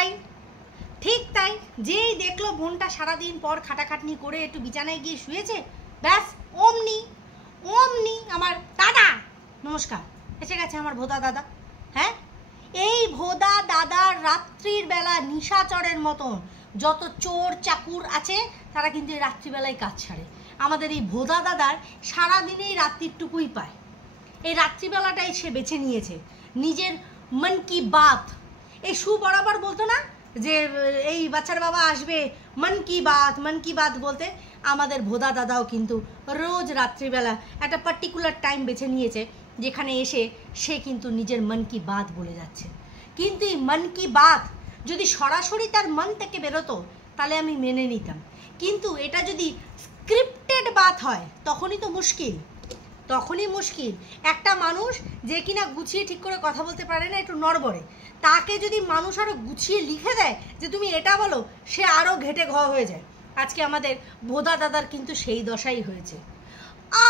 তাই, ঠিক তাই। যেই দেখলো বোনটা সারাদিন পর খাটাখাটনি করে একটু বিছানায় গিয়ে শুয়েছে, ব্যাস অমনি অমনি আমার দাদা, নমস্কার, এসে গেছে আমার ভোদা দাদা। হ্যাঁ, এই ভোদা দাদার রাত্রির বেলা নিশাচরের মতন যত চোর চাকুর আছে তারা কিন্তু এই রাত্রিবেলায় কাজ ছাড়ে। আমাদের এই ভোদা দাদার সারাদিনেই রাত্রিটুকুই পায়, এই রাত্রিবেলাটাই সে বেছে নিয়েছে নিজের মন কি বাত। এই শু বরাবর বলতো না যে এই বাচ্চার বাবা আসবে মন কি বাত বলতে, আমাদের ভোদা দাদাও কিন্তু রোজ রাত্রিবেলা একটা পার্টিকুলার টাইম বেছে নিয়েছে যেখানে এসে সে কিন্তু নিজের মন কি বাত বলে যাচ্ছে। কিন্তু এই মন কি বাত যদি সরাসরি তার মন থেকে বেরোতো তাহলে আমি মেনে নিতাম, কিন্তু এটা যদি স্ক্রিপ্টেড বাত হয় তখনই তো মুশকিল, তখনই মুশকিল। একটা মানুষ যে কিনা গুছিয়ে ঠিক করে কথা বলতে পারে না, একটু নড়বড়ে, তাকে যদি মানুষ আরও গুছিয়ে লিখে দেয় যে তুমি এটা বলো, সে আরও ঘেটে ঘ হয়ে যায়। আজকে আমাদের ভোদা দাদার কিন্তু সেই দশাই হয়েছে।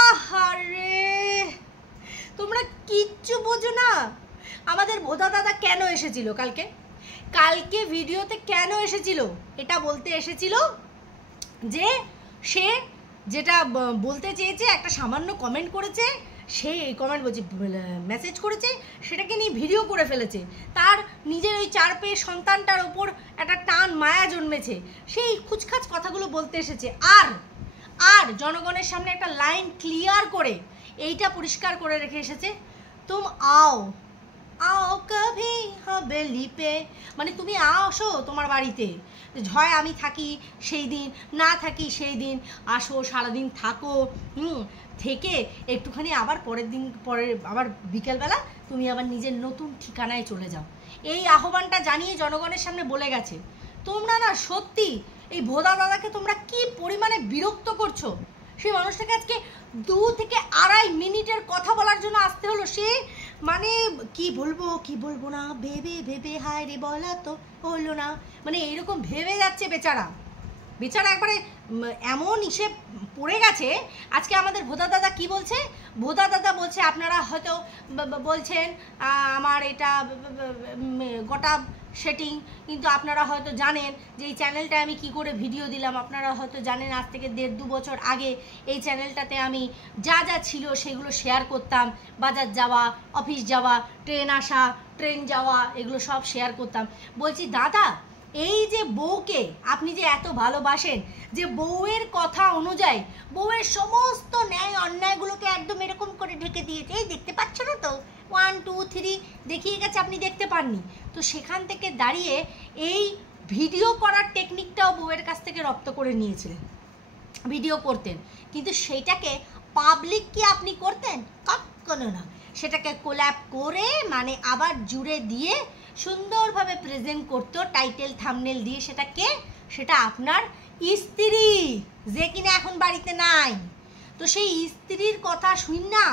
আহারে, তোমরা কিচ্ছু বোঝো না। আমাদের ভোদা দাদা কেন এসেছিল কালকে ভিডিওতে কেন এসেছিল? এটা বলতে এসেছিল যে সে যেটা বলতে চেয়েছে, একটা সামান্য কমেন্ট করেছে, সেই এই কমেন্ট বলছে মেসেজ করেছে, সেটাকে নিয়ে ভিডিও করে ফেলেছে। তার নিজের ওই 4 পেয়ে সন্তানটার ওপর একটা টান মায়া জন্মেছে, সেই খুচখাচ কথাগুলো বলতে এসেছে। আর জনগণের সামনে একটা লাইন ক্লিয়ার করে এইটা পরিষ্কার করে রেখে এসেছে, তুম আও আও কভি হাভেলি পে, মানে তুমি আসো তোমার বাড়িতে, হয় আমি থাকি সেই দিন, না থাকি সেই দিন, আসো সারাদিন থাকো, থেকে একটুখানি আবার পরের আবার বিকেলবেলা তুমি আবার নিজের নতুন ঠিকানায় চলে যাও। এই আহ্বানটা জানিয়ে জনগণের সামনে বলে গেছে। তোমরা না সত্যি এই ভোদা দাদাকে তোমরা কি পরিমাণে বিরক্ত করছো। সেই মানুষটাকে আজকে 2 থেকে 2.5 মিনিটের কথা বলার জন্য আসতে হলো। সে মানে কি বলবো না ভেবে হায় রে বলা তো হলো না, মানে এইরকম ভেবে যাচ্ছে বেচারা একবারে এমন ইসে পড়ে গেছে। আজকে আমাদের ভোদা দাদা কি বলছে? ভোদা দাদা বলছে, আপনারা হয়তো বলছেন আমার এটা গোটা সেটিং, কিন্তু আপনারা হয়তো জানেন যে এই চ্যানেলটা আমি কি করে ভিডিও দিলাম। আপনারা হয়তো জানেন আজ থেকে 1.5-2 বছর আগে এই চ্যানেলটাতে আমি যা ছিল সেগুলো শেয়ার করতাম। বাজার যাওয়া, অফিস যাওয়া, ট্রেন আসা, ট্রেন যাওয়া, এগুলো সব শেয়ার করতাম। বলছি দাদা, এই যে বউকে আপনি যে এত ভালোবাসেন, যে বউয়ের কথা অনুযায়ী বউয়ের সমস্ত ন্যায় অন্যায়গুলোকে একদম এরকম করে ঢেকে দিয়েছে, এই দেখতে পাচ্ছ না তো 1 2 3 দেখিয়ে গেছে, আপনি দেখতে পাননি তো। সেখান থেকে দাঁড়িয়ে এই ভিডিও করার টেকনিকটাও বউয়ের কাছ থেকে রপ্ত করে নিয়েছিলেন, ভিডিও করতেন, কিন্তু সেইটাকে পাবলিক কি আপনি করতেন? কখনো না। সেটাকে কোল্যাব করে মানে আবার জুড়ে দিয়ে সুন্দরভাবে প্রেজেন্ট করতো, টাইটেল থাম্বনেল দিয়ে। সেটা আপনার স্ত্রী, যে কিনা এখন বাড়িতে নাই। তো সেই স্ত্রীর কথা শুন না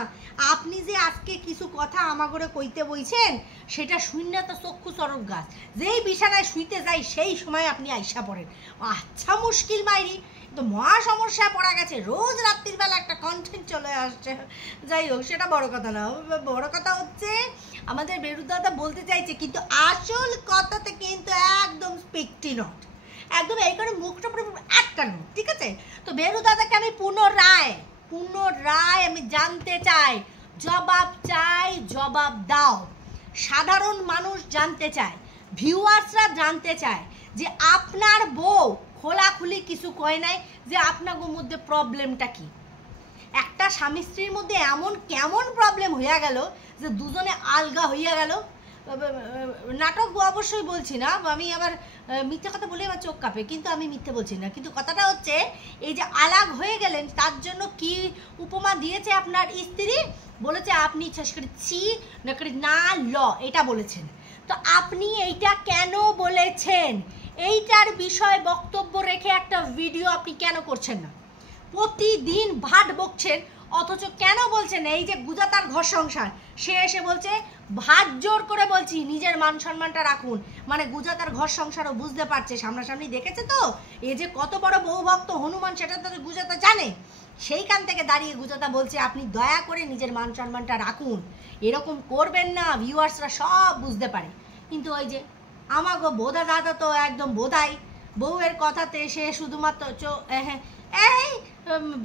আপনি যে আজকে কিছু কথা আমাগরে কইতে বইছেন, সেটা শুন না তো চক্ষু চরক গাছ। যেই বিছানায় শুইতে যাই সেই সময় আপনি আইসা পড়েন। আচ্ছা মুশকিল মাইরি, তো মহা সমস্যায় পড়া গেছে, রোজ রাত্রির বেলা একটা কন্টেন্ট চলে আসছে। যাই হোক, সেটা বড় কথা না, বড় কথা হচ্ছে আমাদের বেরুদাদা বলতে চাইছে, কিন্তু আসল কথাতে কিন্তু একদম স্পিকটি নট, একদম এই করে মুখটা পুরো আটকানো, ঠিক আছে? তো বেরুদাদাকে আমি পুনরায় আমি জানতে চাই, জবাব চাই, জবাব দাও। সাধারণ মানুষ জানতে চায়, ভিউয়ার্সরা জানতে চায় যে আপনার বউ খোলাখুলি কিছু কয় নাই যে আপনাদের মধ্যে প্রবলেমটা কি। একটা স্বামী স্ত্রীর মধ্যে এমন কেমন প্রবলেম হইয়া গেল যে দুজনে আলগা হইয়া গেল। নাটক অবশ্যই বলছি না, আমি আবার মিথ্যে কথা বলে আমার চোখ কাঁপে, কিন্তু আমি মিথ্যে বলছি না। কিন্তু কথাটা হচ্ছে এই যে আলাগ হয়ে গেলেন, তার জন্য কি উপমা দিয়েছে আপনার স্ত্রী? বলেছে আপনি ছি না ল, এটা বলেছেন। তো আপনি এইটা কেন বলেছেন? এইটার বিষয়ে বক্তব্য রেখে একটা ভিডিও আপনি কেন করছেন না? প্রতিদিন ভাট বকছেন, অথচ কেন বলছেন এই যে গুজাতার ঘর সংসার, সে এসে বলছে ভাত জোর করে বলছি নিজের মান সম্মানটা রাখুন। মানে গুজাতার ঘর সংসারও বুঝতে পারছে, সামনাসামনি দেখেছে তো এই যে কত বড় বউ ভক্ত হনুমান, সেটা তো গুজাতা জানে। সেইখান থেকে দাঁড়িয়ে গুজাতা বলছে আপনি দয়া করে নিজের মান সম্মানটা রাখুন, এরকম করবেন না, ভিউয়ার্সরা সব বুঝতে পারে। কিন্তু ওই যে আমাগো বোধা দাদা তো একদম বোধাই, বউয়ের কথাতে সে শুধুমাত্র এই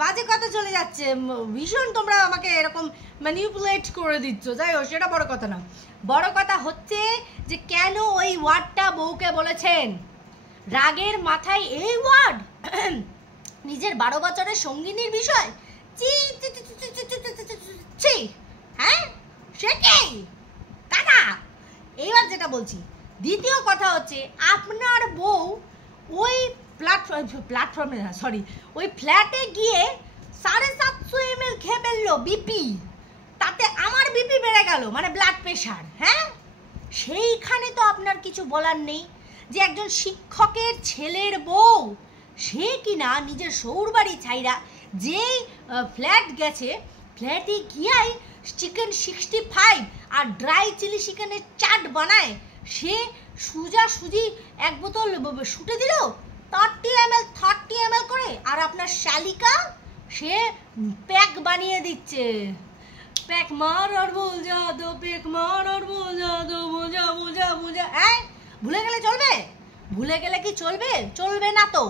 বাজে কথা চলে যাচ্ছে, ভীষণ তোমরা আমাকে এরকম ম্যানিপুলেট করে দিচ্ছ। যাই হোক, সেটা বড় কথা না, বড় কথা হচ্ছে যে কেন ওই ওয়ার্ডটা বউকে বলেছেন। রাগের মাথায় এই ওয়ার্ড, নিজের 12 বছরের সঙ্গিনীর বিষয়, হ্যাঁ সে কে দাদা? এইবার যেটা বলছি, দ্বিতীয় কথা হচ্ছে আপনার বউ ওই প্ল্যাটফর্মে না, সরি, ওই ফ্ল্যাটে গিয়ে 750 ml খেয়ে ফেললো বিপি, তাতে আমার বিপি বেড়ে গেল, মানে ব্লাড প্রেশার। হ্যাঁ, সেইখানে তো আপনার কিছু বলার নেই যে একজন শিক্ষকের ছেলের বউ, সে কিনা নিজের শ্বশুরবাড়ি ছাইরা যেই ফ্ল্যাট গেছে, ফ্ল্যাটে গিয়াই চিকেন 65 আর ড্রাই চিলি চিকেনের চাট বানায়, সে সুজি 1 বোতল শুটে দিল 30 ml করে, আর আপনার শালিকা সে প্যাক বানিয়ে দিচ্ছে। প্যাক মার আর বল যা দো, প্যাক মার আর বল যা দো, বোঝা বোঝা বোঝা। ভুলে গেলে চলবে? ভুলে গেলে কি চলবে? চলবে না তো।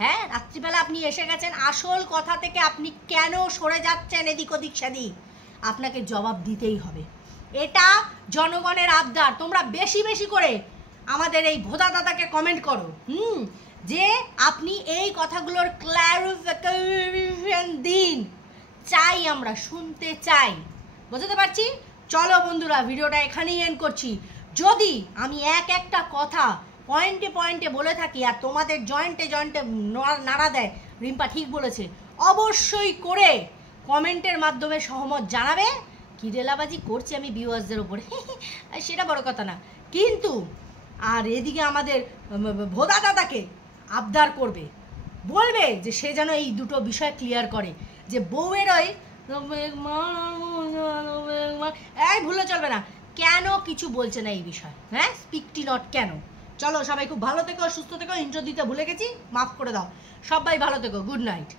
হ্যাঁ, রাত্রিবেলা আপনি এসে গেছেন, আসল কথা থেকে আপনি কেন সরে যাচ্ছেন এদিক ওদিক সেদিক, আপনাকে জবাব দিতেই হবে। এটা জনগণের আবদার। তোমরা বেশি বেশি করে আমাদের এই ভোদা দাদাকে কমেন্ট করো, যে আপনি এই কথাগুলোর ক্ল্যারিফিকেশন দিন, চাই, আমরা শুনতে চাই। বুঝতে পারছি? চলো বন্ধুরা, ভিডিওটা এখানেই এন্ড করছি। যদি আমি একটা কথা পয়েন্টে পয়েন্টে বলে থাকি আর তোমাদের জয়েন্টে জয়েন্টে নাড়া দেয়, রিম্পা ঠিক বলেছে, অবশ্যই করে কমেন্টের মাধ্যমে সহমত জানাবে। কি রেলাবাজি করছি আমি ভিউয়ার্সদের ওপরে, সেটা বড় কথা না, কিন্তু আর এদিকে আমাদের ভোদা দাদাকে আবদার করবে, বলবে যে সে যেন এই দুটো বিষয় ক্লিয়ার করে, যে বউয়ের ওই ভুলে চলবে না, কেন কিছু বলছে না এই বিষয়। হ্যাঁ, স্পিকটি নট কেন। চলো সবাই খুব ভালো থেকো, সুস্থ থেকো। ইন্ট্রো দিতে ভুলে গেছি, মাফ করে দাও। সবাই ভালো থেকো, গুড নাইট।